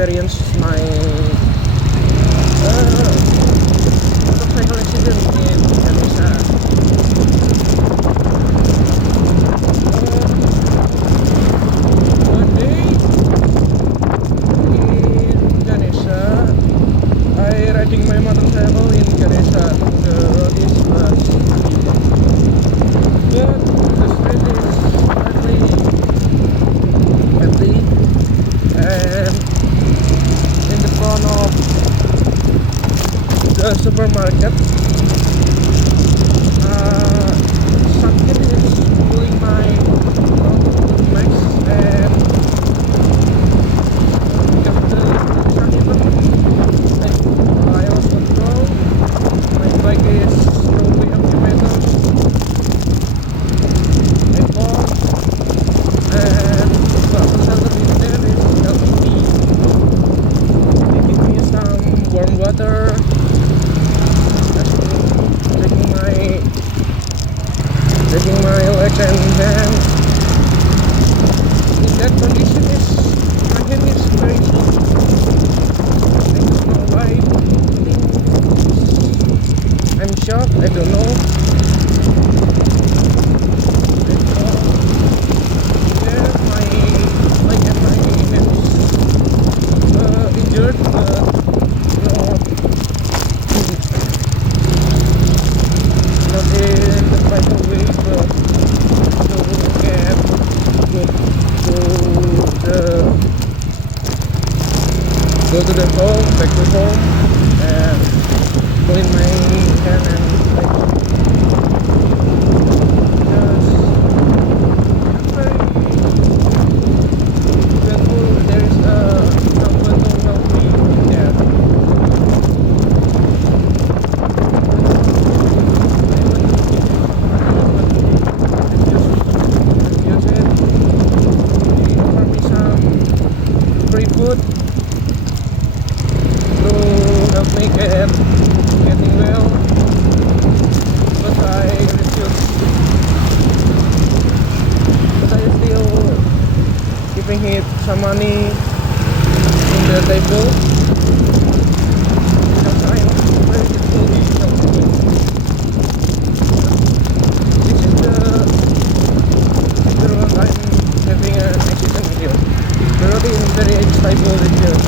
experience my motorcycle accident in Indonesia. One day in Indonesia, I riding my motorcycle in Indonesia. The road is but the street is hardly empty, and in the front of the supermarket, some kid is pulling my max, and after some even I lost control. My bike is slowly up the meters. I fall, and the officer in there is helping me. They give me some warm water, taking my legs and hands. In that condition, my hand is very cold. I don't know why. I'm shocked. I don't know. Yeah, my leg and my hands injured, but not in the vital way, but to get go to the home, back to home, and clean my hand and leg. Just very grateful there is someone to help me there. Free food to help me getting well, but I refuse. But I still giving him some money in the table because I am very grateful he helped me. This is the figure when I'm having an accident here. The road is very unstable here.